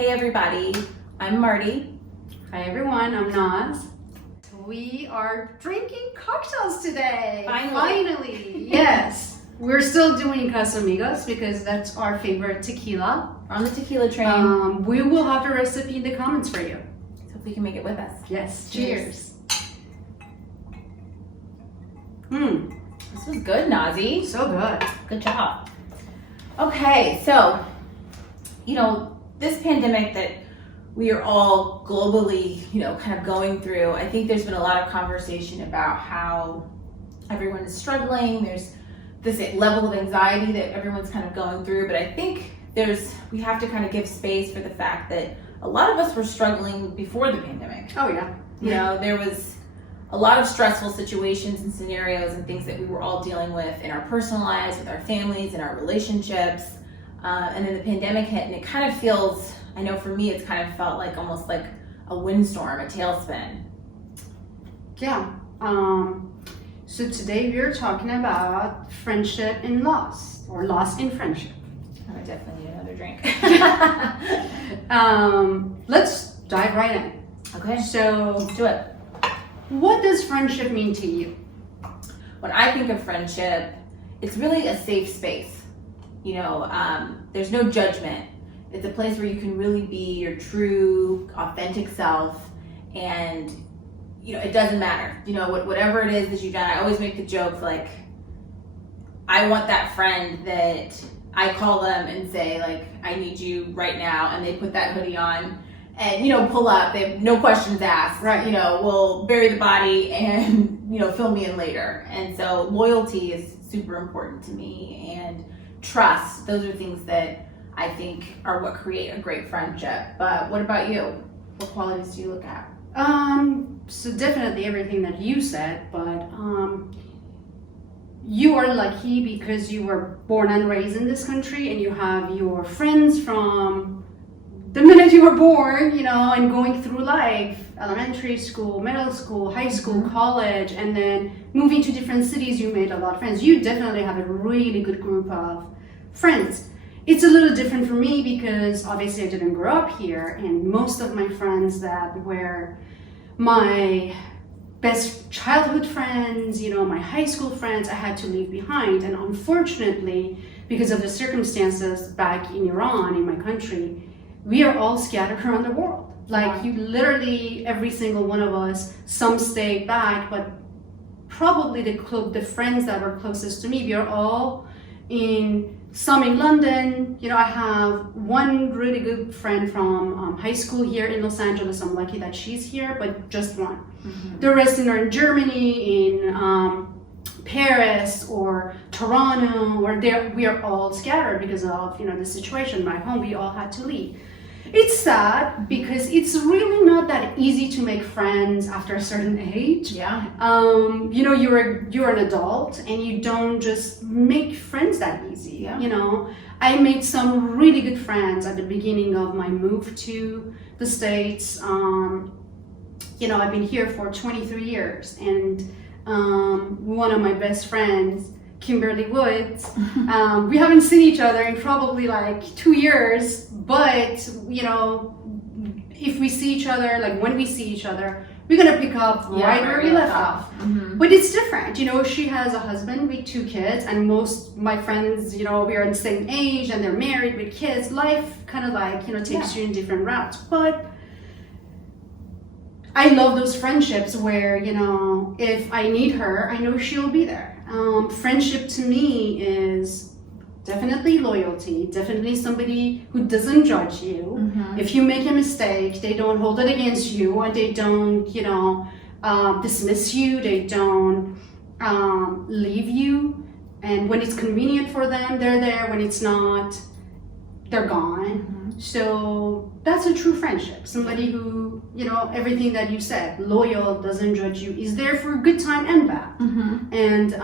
Hey everybody, I'm Marty. Hi everyone, I'm Naz. We are drinking cocktails today. Finally. Yes. We're still doing Casamigos because that's our favorite tequila. We're on the tequila train. We will have the recipe in the comments for you. So if you can make it with us. Yes. Cheers. This was good, Nazi. So good. Good job. Okay, so, this pandemic that we are all globally, kind of going through, I think there's been a lot of conversation about how everyone is struggling. There's this level of anxiety that everyone's kind of going through, but I think we have to kind of give space for the fact that a lot of us were struggling before the pandemic. Oh yeah. There was a lot of stressful situations and scenarios and things that we were all dealing with in our personal lives, with our families, and our relationships. And then the pandemic hit, and it kind of feels, I know for me, it's kind of felt like almost like a windstorm, a tailspin. Yeah. So today we're talking about friendship and loss, or loss in friendship. I definitely need another drink. Let's dive right in. Okay, So let's do it. what does friendship mean to you? When I think of friendship, it's really a safe space. There's no judgment. It's a place where you can really be your true, authentic self, and it doesn't matter. Whatever it is that you've done. I always make the joke, like, I want that friend that I call them and say, like, I need you right now, and they put that hoodie on and pull up. They have no questions asked. Right. We'll bury the body and fill me in later. And so loyalty is super important to me, and trust. Those are things that I think are what create a great friendship. But what about you? What qualities do you look at? So definitely everything that you said, but you are lucky because you were born and raised in this country, and you have your friends from the minute you were born, and going through life, elementary school, middle school, high school, college, and then moving to different cities. You made a lot of friends. You definitely have a really good group of friends. It's a little different for me because obviously I didn't grow up here, and most of my friends that were my best childhood friends, my high school friends, I had to leave behind. And unfortunately, because of the circumstances back in Iran, in my country, we are all scattered around the world. Like, you literally, every single one of us, some stayed back, but probably the friends that were closest to me, we are all some in London. I have one really good friend from high school here in Los Angeles. I'm lucky that she's here, but just one. The rest are in Germany, in Paris or Toronto, or we are all scattered because of the situation back home. We all had to leave. It's sad because it's really not that easy to make friends after a certain age. Yeah. You're an adult, and you don't just make friends that easy. Yeah. I made some really good friends at the beginning of my move to the States. I've been here for 23 years, and one of my best friends, Kimberly Woods, we haven't seen each other in probably like 2 years, but if we see each other, like when we see each other, we're gonna pick up right where we left off. But it's different. She has a husband with 2 kids, and most my friends, we are in the same age and they're married with kids. Life kind of like takes you in different routes. But I love those friendships where if I need her, I know she'll be there. Friendship to me is definitely loyalty, definitely somebody who doesn't judge you. If you make a mistake, they don't hold it against you, and they don't dismiss you, they don't leave you, and when it's convenient for them, they're there. When it's not, they're gone. So that's a true friendship. Somebody who, everything that you said, loyal, doesn't judge you, is there for good time and bad. And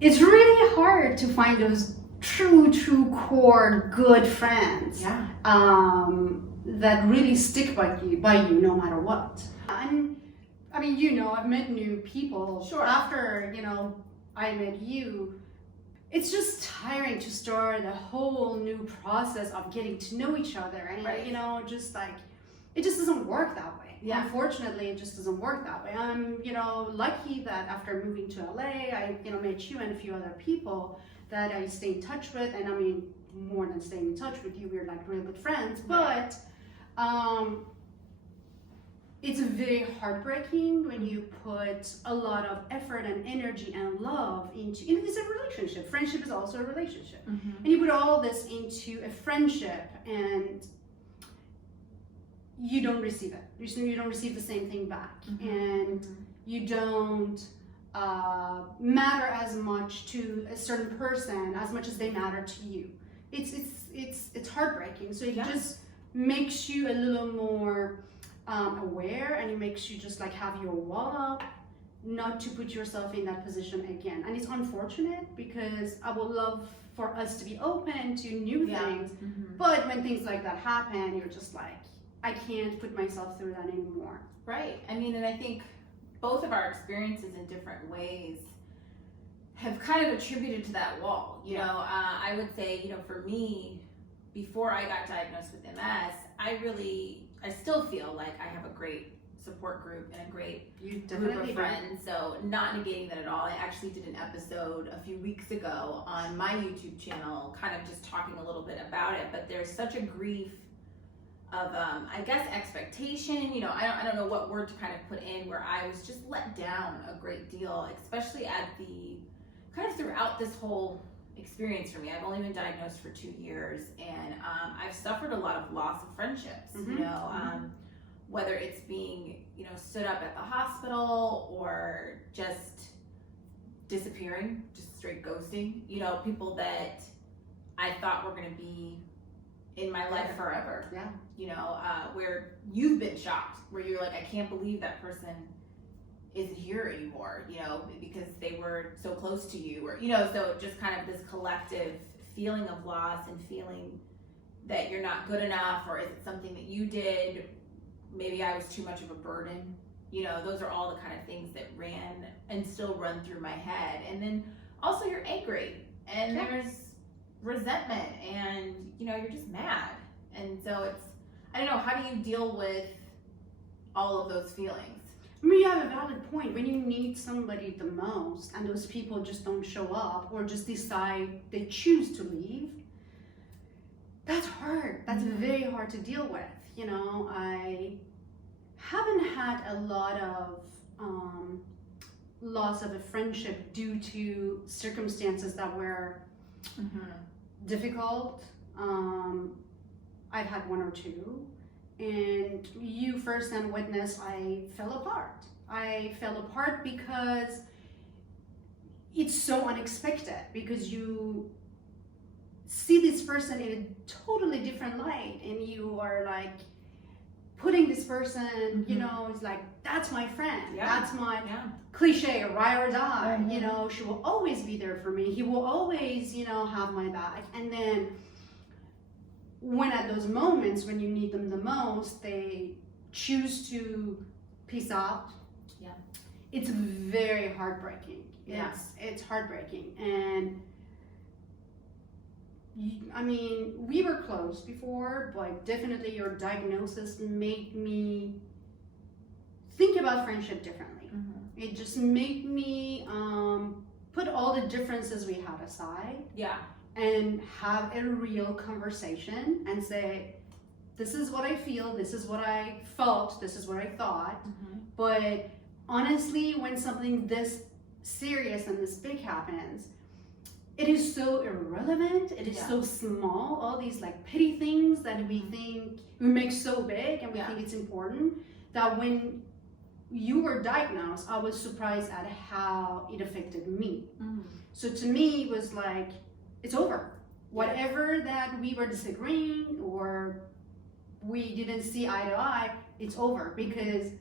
it's really hard to find those true core good friends. Yeah. That really stick by you no matter what. And I've met new people. Sure. After, I met you. it's just tiring to start a whole new process of getting to know each other, and Right. you know, just like it just doesn't work that way. Yeah. Unfortunately, it just doesn't work that way. I'm, you know, lucky that after moving to LA, I, you know, met you and a few other people that I stay in touch with, and I mean, more than staying in touch with you, we're like real good friends. But it's very heartbreaking when you put a lot of effort and energy and love into, you know, it's a relationship. Friendship is also a relationship, and you put all this into a friendship, and you don't receive it. You don't receive the same thing back, and you don't matter as much to a certain person as much as they matter to you. It's heartbreaking. So it just makes you a little more aware, and it makes you just like have your wall up, not to put yourself in that position again. And it's unfortunate because I would love for us to be open to new things, but when things like that happen, you're just like, I can't put myself through that anymore. Right. I mean, and I think both of our experiences in different ways have kind of attributed to that wall. You know, I would say, you know, for me, before I got diagnosed with MS, I still feel like I have a great support group and a great group of friends. So not negating that at all. I actually did an episode a few weeks ago on my YouTube channel, kind of just talking a little bit about it. But there's such a grief of, I guess, expectation. You know, I don't know what word to kind of put in, where I was just let down a great deal, especially at the kind of throughout this whole experience for me. I've only been diagnosed for 2 years, and I've suffered a lot of loss of friendships. You know, whether it's being, you know, stood up at the hospital or just disappearing, just straight ghosting. You know, people that I thought were going to be in my life forever. Yeah. You know, where you've been shocked, where you're like, I can't believe that person isn't here anymore, you know, because they were so close to you, or, you know, so just kind of this collective feeling of loss and feeling that you're not good enough, or is it something that you did? Maybe I was too much of a burden. You know, those are all the kind of things that ran and still run through my head. And then also you're angry, and there's resentment, and, you know, you're just mad. And so it's, I don't know, how do you deal with all of those feelings? I mean, you have a valid point. When you need somebody the most and those people just don't show up, or just decide they choose to leave, that's hard. That's very hard to deal with. You know, I haven't had a lot of loss of a friendship due to circumstances that were difficult. I've had one or two. And you firsthand witness, I fell apart. I fell apart because it's so unexpected, because you see this person in a totally different light, and you are like putting this person, you know, it's like, that's my friend, that's my cliche, ride or die, you know, she will always be there for me, he will always, you know, have my back. And then when at those moments when you need them the most, they choose to peace out. Yeah. It's very heartbreaking. It's heartbreaking. And I mean, we were close before, but definitely your diagnosis made me think about friendship differently. It just made me put all the differences we had aside. Yeah. And have a real conversation and say, this is what I feel, this is what I felt, this is what I thought. But honestly, when something this serious and this big happens, it is so irrelevant, it is so small, all these like petty things that we think we make so big and we think it's important, that when you were diagnosed, I was surprised at how it affected me. So to me, it was like, it's over. Whatever that we were disagreeing or we didn't see eye to eye, it's over, because,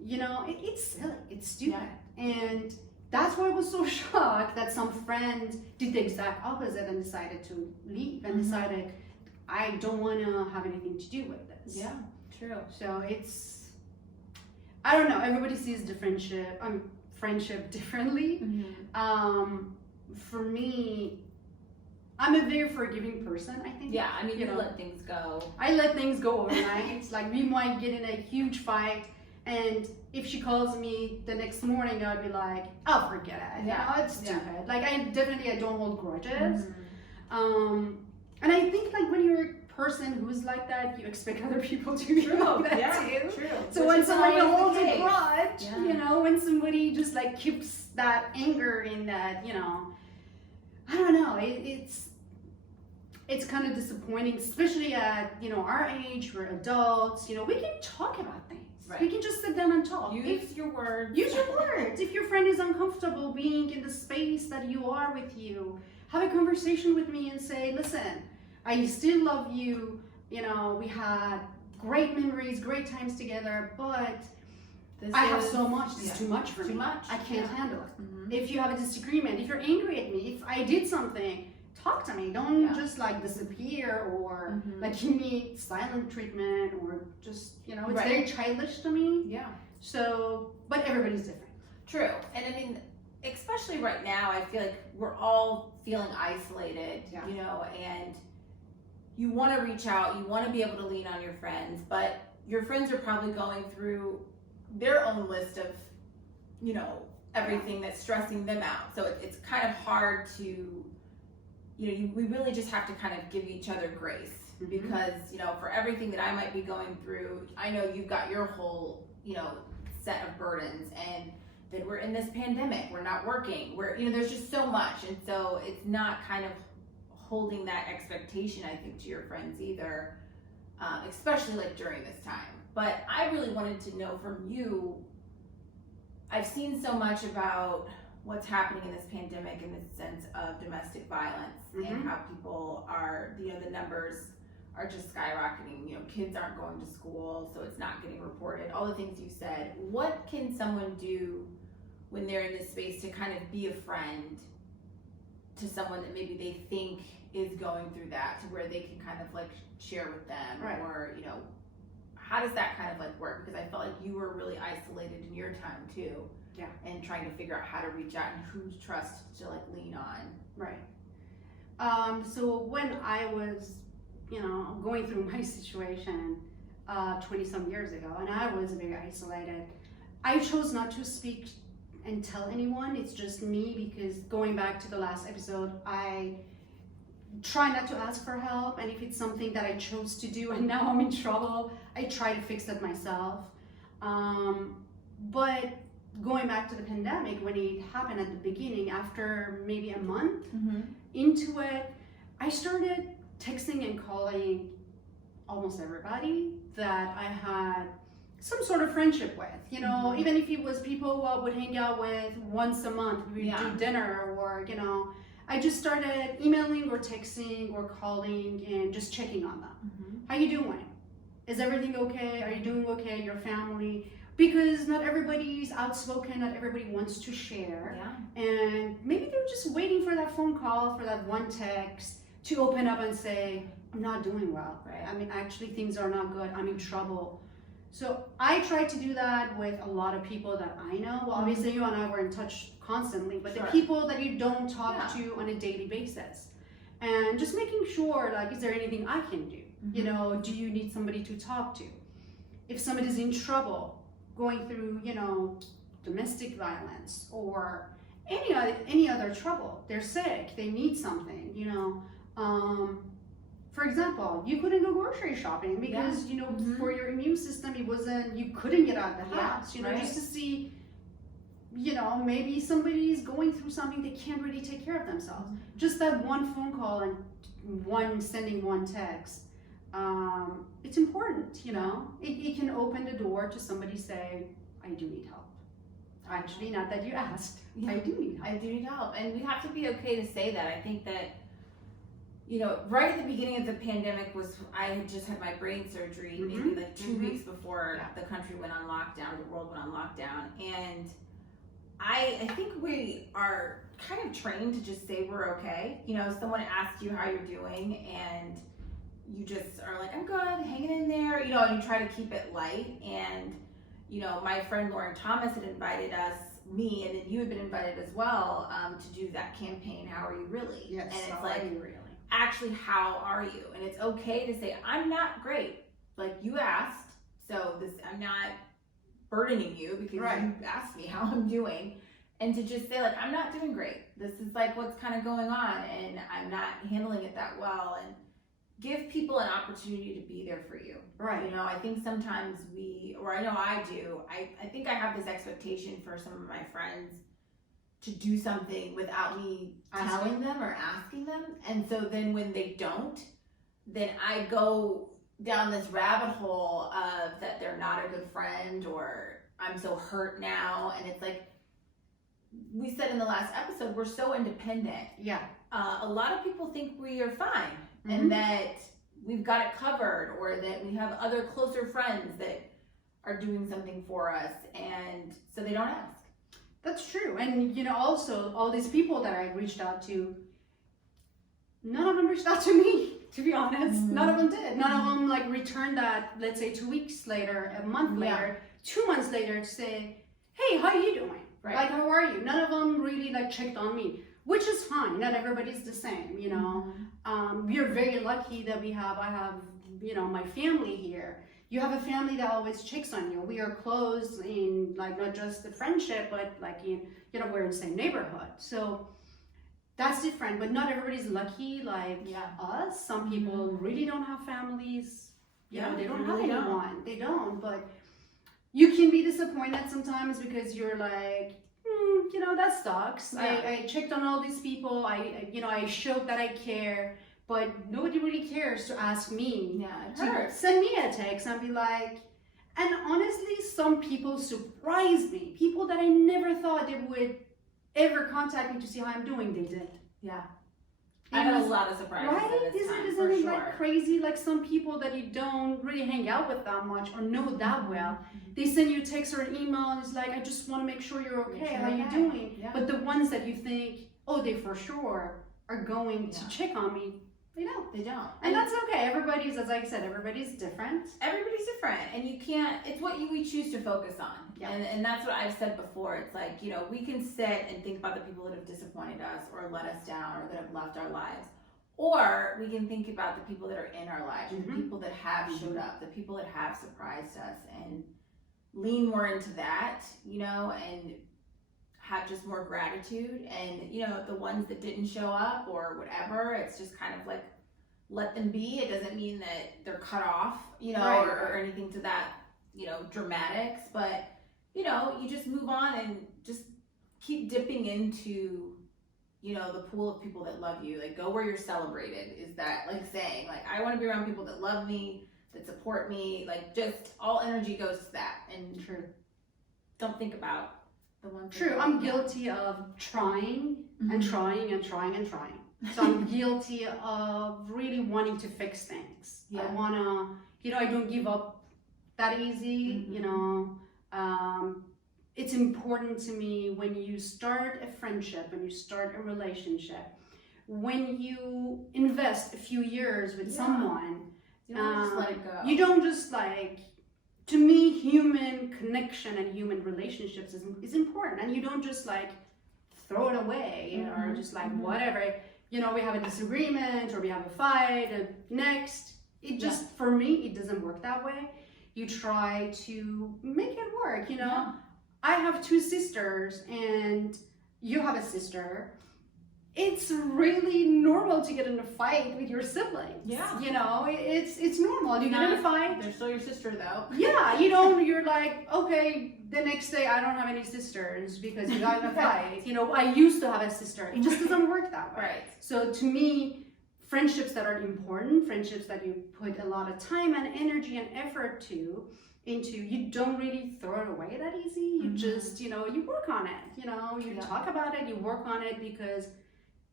you know, it's silly, it's stupid. And that's why I was so shocked that some friends did the exact opposite and decided to leave and decided, I don't want to have anything to do with this. Yeah, true. So it's, I don't know, everybody sees friendship differently. for me, I'm a very forgiving person, I think. Yeah, I mean, you know, let things go. I let things go overnight. Like, we might get in a huge fight, and if she calls me the next morning, I'd be like, I'll forget it. Yeah. It's stupid. Like, I don't hold grudges. Mm-hmm. And I think, like, when you're a person who's like that, you expect other people to be like that too. True. So Which when is somebody always the holds a case. grudge, Yeah. you know, when somebody just like keeps that anger in that, you know, I don't know, it's kind of disappointing, especially at, you know, our age. We're adults, you know, we can talk about things. Right. We can just sit down and talk. Use your words. Use your words. If your friend is uncomfortable being in the space that you are with you, have a conversation with me and say, listen, I still love you. You know, we had great memories, great times together, but I have so much. It's too much for me. Too much. I can't handle it. Mm-hmm. If you have a disagreement, if you're angry at me, if I did something, talk to me. Don't just like disappear or like give me silent treatment or just, you know, it's very childish to me. Yeah. So, but everybody's different. True. And I mean, especially right now, I feel like we're all feeling isolated, you know, and you want to reach out, you want to be able to lean on your friends, but your friends are probably going through their own list of, you know, everything that's stressing them out. So it's kind of hard to, you know, we really just have to kind of give each other grace because, you know, for everything that I might be going through, I know you've got your whole, you know, set of burdens, and that we're in this pandemic, we're not working, you know, there's just so much. And so it's not kind of holding that expectation, I think, to your friends either, especially like during this time. But I really wanted to know from you, I've seen so much about what's happening in this pandemic in the sense of domestic violence and how people are, you know, the numbers are just skyrocketing. You know, kids aren't going to school, so it's not getting reported, all the things you said. What can someone do when they're in this space to kind of be a friend to someone that maybe they think is going through that, to where they can kind of like share with them, or, you know, how does that kind of like work? Because I felt like you were really isolated in your time too. Yeah. And trying to figure out how to reach out and whose trust to like lean on. Right. So when I was, you know, going through my situation 20 some years ago, and I was very isolated, I chose not to speak and tell anyone. It's just me, because going back to the last episode, I try not to ask for help, and if it's something that I chose to do and now I'm in trouble, I try to fix it myself. But going back to the pandemic, when it happened at the beginning, after maybe a month into it, I started texting and calling almost everybody that I had some sort of friendship with, you know, even if it was people who I would hang out with once a month, we would do dinner, or, you know, I just started emailing or texting or calling and just checking on them. How you doing? Is everything okay? Are you doing okay? Your family? Because not everybody's outspoken, not everybody wants to share. And maybe they're just waiting for that phone call, for that one text to open up and say, I'm not doing well. I mean, actually things are not good. I'm in trouble. So I try to do that with a lot of people that I know. Well, obviously you and I were in touch constantly, but the people that you don't talk to on a daily basis. And just making sure, like, is there anything I can do? You know, do you need somebody to talk to? If somebody's in trouble, going through, you know, domestic violence or any other trouble, they're sick, they need something, you know. For example, you couldn't go grocery shopping because, you know, for your immune system, you couldn't get out of the house, you know, just to see, you know, maybe somebody's going through something, they can't really take care of themselves. Just that one phone call and sending one text, it's important, you know. It can open the door to somebody say, I do need help. Actually, not that you asked, I do need help. I do need help. And we have to be okay to say that. I think that, you know, right at the beginning of the pandemic I had just had my brain surgery, maybe like 2 weeks before the country went on lockdown, the world went on lockdown. And I think we are kind of trained to just say we're okay. You know, someone asks you how you're doing and you just are like, I'm good, hanging in there, you know, and you try to keep it light. And, you know, my friend Lauren Thomas had invited us me, and then you had been invited as well to do that campaign, How Are You Really? Yes, and it's how like, are you really? actually, how are you? And it's okay to say, I'm not great. Like, you asked, so I'm not burdening you because you asked me how I'm doing. And to just say, like, I'm not doing great. This is like what's kind of going on, and I'm not handling it that well. And give people an opportunity to be there for you. Right. You know, I think sometimes I know I do, I think I have this expectation for some of my friends to do something without me telling them or asking them. And so then when they don't, then I go down this rabbit hole of that they're not a good friend, or I'm so hurt now. And it's like we said in the last episode, we're so independent. Yeah. A lot of people think we are fine and that we've got it covered, or that we have other closer friends that are doing something for us, and so they don't ask. That's true. And you know, also all these people that I reached out to, none of them reached out to me, to be honest. None of them did. None of them like returned that, let's say 2 weeks later, a month later, 2 months later to say, hey, how are you doing? Right. Like, how are you? None of them really like checked on me, which is fine. Not everybody's the same, you know. We're very lucky that I have, you know, my family here. You have a family that always checks on you. We are close in like not just the friendship, but like in, you know, we're in the same neighborhood. So that's different, but not everybody's lucky like us. Some people really don't have families. You know, they don't have anyone. They don't, but you can be disappointed sometimes because you're like, you know, that sucks. I checked on all these people. I showed that I care. But nobody really cares to ask me to send me a text and be like, and honestly, some people surprised me. People that I never thought they would ever contact me to see how I'm doing, they did. Yeah. I had a lot of surprises. Right? Isn't it like crazy? Like some people that you don't really hang out with that much or know that well, they send you a text or an email and it's like, I just want to make sure you're okay. How you doing? Yeah. But the ones that you think, oh, they for sure are going to check on me, they don't. They don't. And that's okay. Everybody's, as I said, everybody's different. Everybody's different. And you can't, it's what we choose to focus on. Yeah. And that's what I've said before. It's like, you know, we can sit and think about the people that have disappointed us or let us down or that have left our lives. Or we can think about the people that are in our lives, the people that have showed up, the people that have surprised us, and lean more into that, you know, and have just more gratitude. And you know, the ones that didn't show up or whatever, it's just kind of like let them be. It doesn't mean that they're cut off, you know, or anything to that, you know, dramatics, but you know, you just move on and just keep dipping into, you know, the pool of people that love you. Like, go where you're celebrated, is that like saying, like, I want to be around people that love me, that support me, like just all energy goes to that. And don't think about the one thing. I'm guilty of trying and trying and trying and trying. So I'm guilty of really wanting to fix things. I wanna, you know, I don't give up that easy, you know. It's important to me when you start a friendship, when you start a relationship, when you invest a few years with someone, you don't just let it go. You don't just like, to me, human connection and human relationships is important. And you don't just like throw it away or just like whatever, you know, we have a disagreement or we have a fight and next, it just, for me, it doesn't work that way. You try to make it work, you know. I have 2 sisters and you have a sister. It's really normal to get in a fight with your siblings. Yeah. You know, it's normal. You get in a fight. They're still your sister though. Yeah, you know, you're like, okay, the next day I don't have any sisters because you got in a fight. You know, I used to have a sister. It just doesn't work that way. Right. So to me, friendships that are important, friendships that you put a lot of time and energy and effort into, you don't really throw it away that easy. You just, you know, you work on it. You know, you talk about it, you work on it because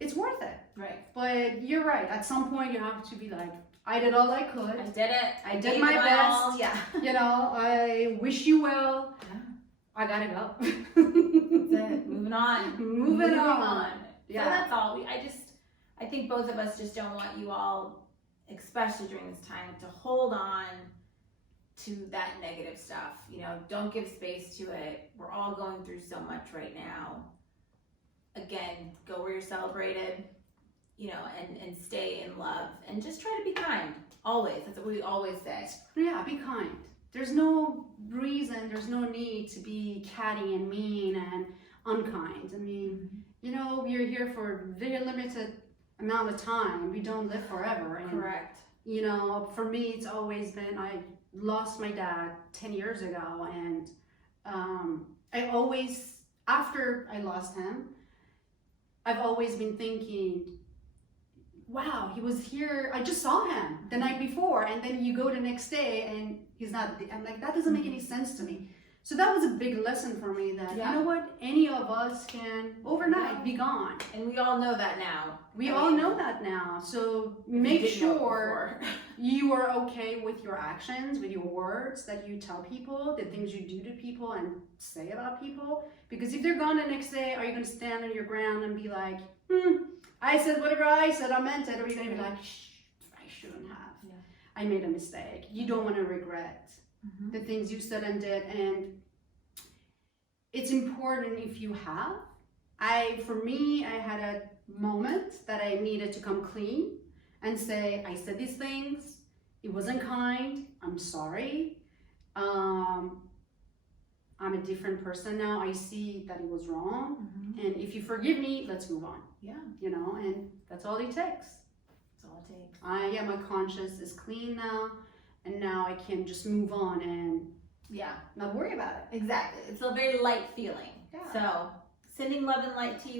it's worth it. Right. But you're right. At some point, you have to be like, I did all I could. I did it. I did my best. All. Yeah. You know, I wish you well. Yeah. I gotta go. That's it. Moving on. Moving on. Yeah. So that's all. I think both of us just don't want you all, especially during this time, to hold on to that negative stuff. You know, don't give space to it. We're all going through so much right now. Again, go where you're celebrated, you know, and stay in love and just try to be kind. Always. That's what we always say. Yeah, be kind. There's no reason, there's no need to be catty and mean and unkind. I mean, you know, we're here for a very limited amount of time. We don't live forever. And, Correct. you know, for me, it's always been, I lost my dad 10 years ago. And I always, after I lost him, I've always been thinking, wow, he was here. I just saw him the night before, and then you go the next day and he's not. I'm like, that doesn't make any sense to me. So that was a big lesson for me that, you know what, any of us can overnight be gone. And we all know that now. We all know that now. So make sure you are okay with your actions, with your words that you tell people, the things you do to people and say about people. Because if they're gone the next day, are you going to stand on your ground and be like, I said whatever I said, I meant it, or you're going to be like, shh, I shouldn't have. Yeah. I made a mistake. You don't want to regret the things you said and did. And it's important if you have. For me, I had a moment that I needed to come clean and say, I said these things. It wasn't kind. I'm sorry. I'm a different person now. I see that it was wrong. And if you forgive me, let's move on. Yeah. You know, and that's all it takes. That's all it takes. My conscience is clean now. And now I can just move on and not worry about it. Exactly. It's a very light feeling. Yeah. So sending love and light to you